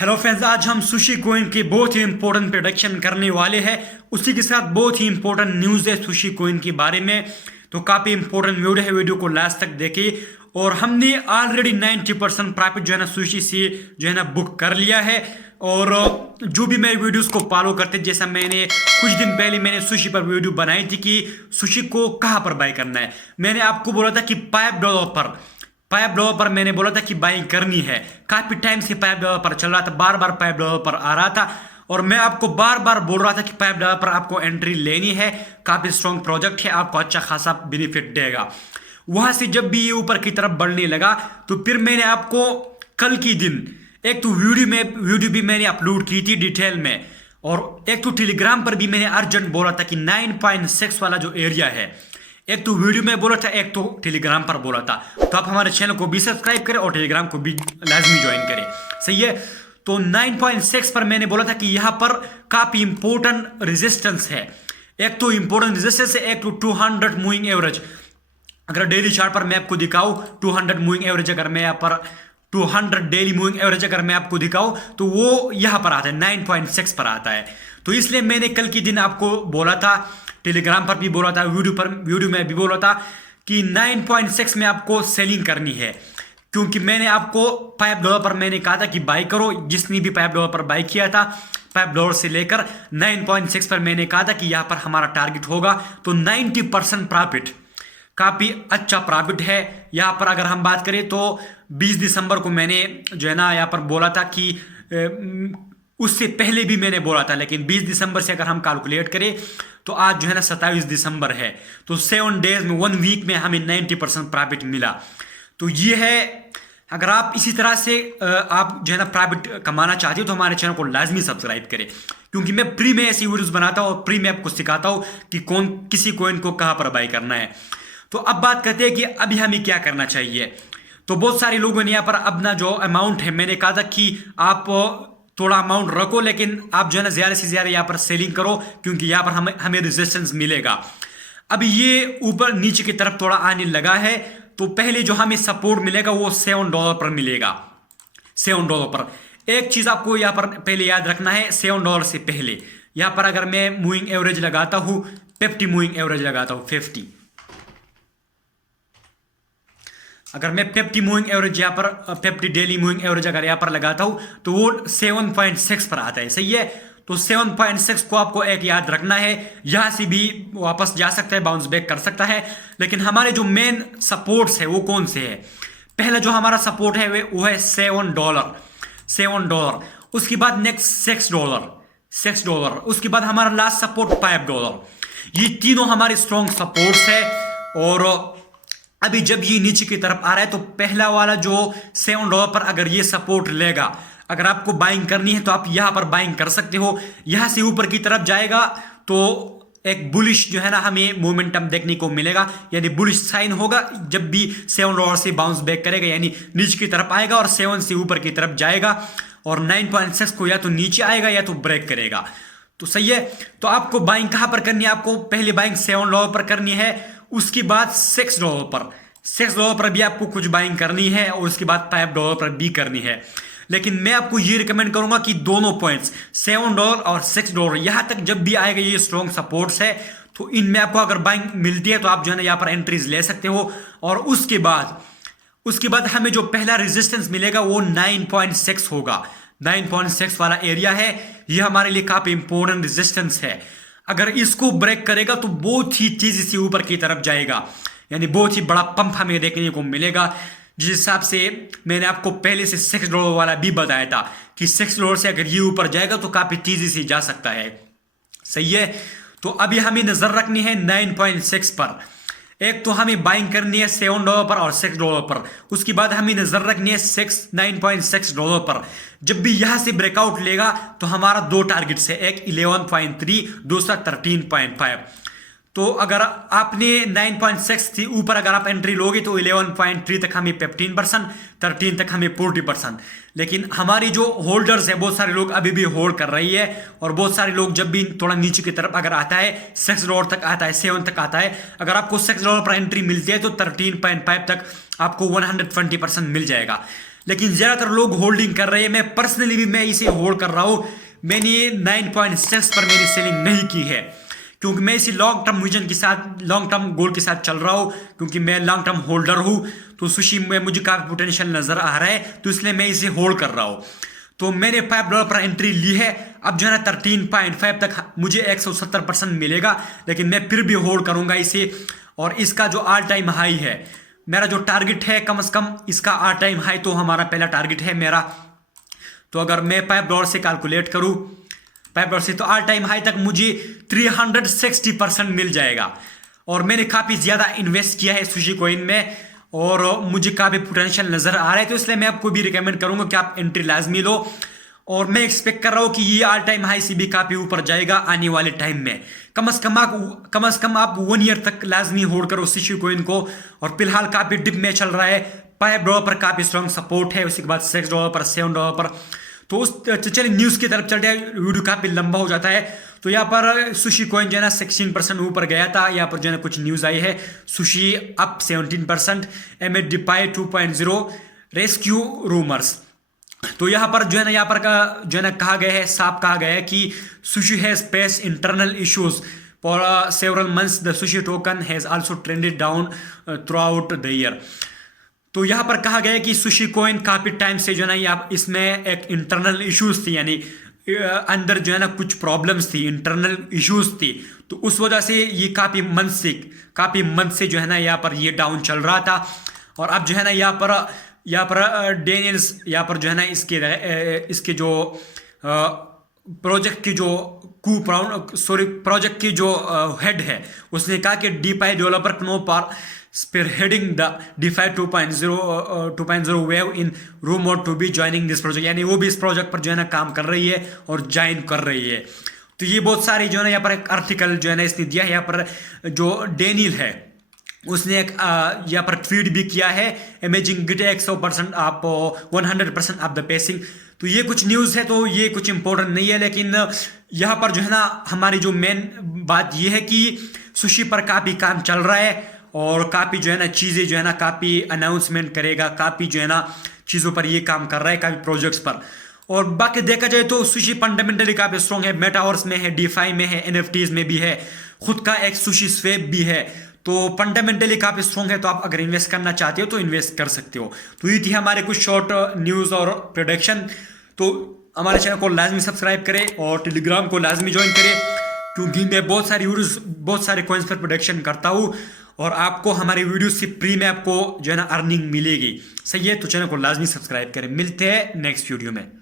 Hello friends, आज हम sushi coin की बहुत ही इंपॉर्टेंट प्रोडक्शन करने वाले हैं। उसी के साथ बहुत ही इंपॉर्टेंट न्यूज़ है सुशी कोइन के बारे में। तो काफ़ी इंपॉर्टेंट वीडियो है, वीडियो को लास्ट तक देखिए। और हमने ऑलरेडी 90% प्रॉफिट जो है ना सुशी से जो है ना बुक कर लिया है। और जो भी मेरे वीडियोस को फॉलो करते, जैसा मैंने कुछ दिन पहले मैंने सुशी पर वीडियो बनाई थी कि सुशी को कहाँ पर बाय करना है। मैंने आपको बोला था कि $5 पर मैंने बोला था कि बाइंग करनी है। काफी टाइम से $5 पर चल रहा था, बार बार $5 पर आ रहा था। और मैं आपको बार बार बोल रहा था कि $5 पर आपको एंट्री लेनी है। काफी स्ट्रॉन्ग प्रोजेक्ट है, आपको अच्छा खासा बेनिफिट देगा। वहां से जब भी ये ऊपर की तरफ बढ़ने लगा तो फिर मैंने आपको कल की दिन एक तो वीडियो भी मैंने अपलोड की थी डिटेल में। और एक तो टेलीग्राम पर भी मैंने अर्जेंट बोला था कि 9.6 वाला जो एरिया है, एक तो वीडियो में बोला था, एक तो टेलीग्राम पर बोला था। तो आप हमारे चैनल को भी सब्सक्राइब करें और टेलीग्राम को भी लाजमी ज्वाइन करें, सही है। तो 9.6 पर मैंने बोला था कि यहाँ पर काफी इंपॉर्टेंट रेजिस्टेंस है। एक तो इंपॉर्टेंट रेजिस्टेंस है, एक तो 200 मूविंग एवरेज। अगर डेली चार्ट पर मैं आपको दिखाऊं 200 मूविंग एवरेज, अगर मैं यहाँ पर 200 डेली मूविंग एवरेज अगर मैं आपको दिखाऊं तो वो यहाँ पर आता है 9.6 पर आता है। तो इसलिए मैंने कल के दिन आपको बोला था, टेलीग्राम पर भी बोला था, वीडियो में भी बोला था कि 9.6 में आपको सेलिंग करनी है। क्योंकि मैंने आपको $5 पर मैंने कहा था कि बाई करो। जिसने भी $5 पर बाई किया था, $5 से लेकर 9.6 पर मैंने कहा था कि यहाँ पर हमारा टारगेट होगा। तो 90% प्रॉफिट, काफी अच्छा प्रॉफिट है। यहाँ पर अगर हम बात करें तो 20 दिसंबर को मैंने जो है ना यहाँ पर बोला था कि उससे पहले भी मैंने बोला था, लेकिन 20 दिसंबर से अगर हम कैलकुलेट करें तो आज जो है ना 27 दिसंबर है। तो 7 डेज में, 1 वीक में हमें 90% प्रॉफिट मिला। तो ये है, अगर आप इसी तरह से आप जो है ना प्रॉफिट कमाना चाहते हो तो हमारे चैनल को लाजमी सब्सक्राइब करें। क्योंकि मैं फ्री में ऐसी वीडियोस बनाता हूँ और फ्री में आपको सिखाता हूँ कि किसी कॉइन को कहाँ पर बाई करना है। तो अब बात करते हैं कि अभी हमें क्या करना चाहिए। तो बहुत सारे लोगों ने यहाँ पर अपना जो अमाउंट है, मैंने कहा था कि आप थोड़ा अमाउंट रखो, लेकिन आप जो है ना ज्यादा से ज्यादा यहाँ पर सेलिंग करो, क्योंकि यहाँ पर हमें रेजिस्टेंस मिलेगा। अभी ये ऊपर नीचे की तरफ थोड़ा आने लगा है। तो पहले जो हमें सपोर्ट मिलेगा वो $7 पर मिलेगा। $7 पर एक चीज आपको यहाँ पर पहले याद रखना है, $7 से पहले यहाँ पर अगर मैं मूविंग एवरेज लगाता हूँ, 50 मूविंग एवरेज लगाता हूँ, 50, अगर मैं 50 मूविंग एवरेज यहाँ पर 50 डेली मूविंग एवरेज अगर यहाँ पर लगाता हूँ तो वो 7.6 पर आता है, सही है। तो 7.6 को आपको एक याद रखना है। यहाँ से भी वापस जा सकता है, बाउंस बैक कर सकता है। लेकिन हमारे जो मेन सपोर्ट्स है वो कौन से है? पहला जो हमारा सपोर्ट है वो है $7। उसके बाद नेक्स्ट $6। उसके बाद हमारा लास्ट सपोर्ट $5। ये तीनों हमारे स्ट्रॉन्ग सपोर्ट्स है। और अभी जब ये नीचे की तरफ आ रहा है तो पहला वाला जो $7 पर अगर ये सपोर्ट लेगा, अगर आपको बाइंग करनी है तो आप यहां पर बाइंग कर सकते हो। यहां से ऊपर की तरफ जाएगा तो एक बुलिश जो है ना हमें मोमेंटम देखने को मिलेगा, यानी बुलिश साइन होगा। जब भी $7 से बाउंस बैक करेगा, यानी नीचे की तरफ आएगा और 7 से ऊपर की तरफ जाएगा और 9.6 को या तो नीचे आएगा या तो ब्रेक करेगा। तो सही है। तो आपको बाइंग कहां पर करनी है? आपको पहले बाइंग $7 पर करनी है, उसके बाद $6 पर भी आपको कुछ बाइंग करनी है, और उसके बाद $5 पर भी करनी है। लेकिन मैं आपको ये रिकमेंड करूंगा कि दोनों पॉइंट्स $7 और $6 यहां तक जब भी आएगा, ये स्ट्रॉन्ग सपोर्ट्स है, तो इनमें आपको अगर बाइंग मिलती है तो आप जो है ना यहाँ पर एंट्रीज ले सकते हो। और उसके बाद हमें जो पहला रेजिस्टेंस मिलेगा वो 9.6 होगा। 9.6 वाला एरिया है, ये हमारे लिए काफी इंपॉर्टेंट रेजिस्टेंस है। अगर इसको ब्रेक करेगा तो बहुत ही तेजी से ऊपर की तरफ जाएगा, यानी बहुत ही बड़ा पंप हमें देखने को मिलेगा। जिस हिसाब से मैंने आपको पहले से $6 वाला भी बताया था कि $6 से अगर ये ऊपर जाएगा तो काफी तेजी से जा सकता है, सही है। तो अभी हमें नजर रखनी है 9.6 पर। एक तो हमें बाइंग करनी है $7 पर और $6 पर। उसके बाद हमें नजर रखनी है 9.6 पर। जब भी यहां से ब्रेकआउट लेगा तो हमारा दो टारगेट्स है, एक 11.3, दूसरा 13.5। तो अगर आपने 9.6 से ऊपर अगर आप एंट्री लोगे तो 11.3 तक हमें 15%, 13 तक हमें 40%। लेकिन हमारी जो होल्डर्स है, बहुत सारे लोग अभी भी होल्ड कर रही है। और बहुत सारे लोग जब भी थोड़ा नीचे की तरफ अगर आता है, $6 तक आता है, 7 तक आता है, अगर आपको $6 पर एंट्री मिलती है तो 13.5 तक आपको 120% मिल जाएगा। लेकिन ज़्यादातर लोग होल्डिंग कर रहे हैं। मैं पर्सनली भी मैं इसे होल्ड कर रहा हूँ। मैंने 9.6 पर मेरी सेलिंग नहीं की है, क्योंकि मैं इसी लॉन्ग टर्म विजन के साथ, लॉन्ग टर्म गोल के साथ चल रहा हूँ, क्योंकि मैं लॉन्ग टर्म होल्डर हूँ। तो सुशी में मुझे काफ़ी पोटेंशियल नज़र आ रहा है, तो इसलिए मैं इसे होल्ड कर रहा हूँ। तो मैंने $5 पर एंट्री ली है। अब जो है ना 13.5 तक मुझे 170% मिलेगा, लेकिन मैं फिर भी होल्ड करूँगा इसे। और इसका जो ऑल टाइम हाई है, मेरा जो टारगेट है, कम से कम इसका ऑल टाइम हाई तो हमारा पहला टारगेट है मेरा। तो अगर मैं $5 से कैलकुलेट करूँ, $5 से, तो ऑल टाइम हाई तक मुझे 360% मिल जाएगा। और मैंने काफ़ी ज़्यादा इन्वेस्ट किया है सुशी कॉइन में, और मुझे काफ़ी पोटेंशियल नज़र आ रहा है। तो इसलिए मैं आपको भी रिकमेंड करूँगा कि आप एंट्री लाजमी लो। और मैं एक्सपेक्ट कर रहा हूँ कि ये ऑल टाइम हाई से भी काफ़ी ऊपर जाएगा आने वाले टाइम में। कम से कम आप 1 ईयर तक लाजमी होल्ड करो सुशी कॉइन को। और फिलहाल काफ़ी डिप में चल रहा है। $5 पर काफ़ी स्ट्रॉन्ग सपोर्ट है, उसके बाद $6 पर, $7 पर। तो उस चलिए न्यूज़ की तरफ चलते हैं, वीडियो काफ़ी लंबा हो जाता है। तो यहाँ पर सुशी कॉइन जो है ना 16% ऊपर गया था। यहाँ पर जो है ना कुछ न्यूज़ आई है, sushi up 17%, amid DeFi 2.0 rescue rumours. तो यहाँ पर जो है ना, जो है ना कहा गया है, साफ कहा गया है कि sushi has face internal issues for several months, the sushi token has also trended down through out the year. तो यहाँ पर कहा गया है कि सुशी कॉइन काफ़ी टाइम से जो है ना इसमें एक इंटरनल इश्यूज थी, यानी अंदर जो है ना कुछ प्रॉब्लम्स थी, इंटरनल इश्यूज थी। तो उस वजह से ये काफ़ी मंथ से जो है ना यहाँ पर ये डाउन चल रहा था। और अब जो है ना यहाँ पर डेनियल्स यहाँ पर जो है ना इसके जो प्रोजेक्ट की जो प्रोजेक्ट की जो हेड है, उसने कहा कि DeFi developer Knoop are spearheading the DeFi 2.0 wave in rumored to be joining this project, यानी वो भी इस प्रोजेक्ट पर जो है ना काम कर रही है और ज्वाइन कर रही है। तो ये बहुत सारी जो है ना यहाँ पर एक आर्टिकल जो है ना इसने दिया है। यहाँ पर जो डेनियल है उसने एक यहाँ पर ट्वीट भी किया है, इमेजिंग गिट 100% आप 100% ऑफ द पेसिंग। तो ये कुछ न्यूज़ है, तो ये कुछ इंपॉर्टेंट नहीं है, लेकिन यहाँ पर जो है ना हमारी जो मेन बात ये है कि सुशी पर काफ़ी काम चल रहा है और काफ़ी जो है ना चीज़ें जो है ना काफ़ी अनाउंसमेंट करेगा, काफ़ी जो है ना चीज़ों पर ये काम कर रहा है, काफ़ी प्रोजेक्ट्स पर। और बाकी देखा जाए तो सुशी फंडामेंटली काफ़ी स्ट्रॉन्ग है, मेटावर्स में है, डीफाई में है, एनएफटीज में भी है, खुद का एक सुशी स्वेप भी है। तो फंडामेंटली काफ़ी स्ट्रॉन्ग है। तो आप अगर इन्वेस्ट करना चाहते हो तो इन्वेस्ट कर सकते हो। तो ये थी हमारे कुछ शॉर्ट न्यूज़ और प्रोडक्शन। तो हमारे चैनल को लाजमी सब्सक्राइब करें और टेलीग्राम को लाजमी ज्वाइन करें, क्योंकि मैं बहुत सारी वीडियोस, बहुत सारे कॉइन्स पर प्रोडक्शन करता हूँ और आपको हमारी वीडियो से फ्री में आपको जो है ना अर्निंग मिलेगी। सही है, तो चैनल को लाजमी सब्सक्राइब करें। मिलते हैं नेक्स्ट वीडियो में।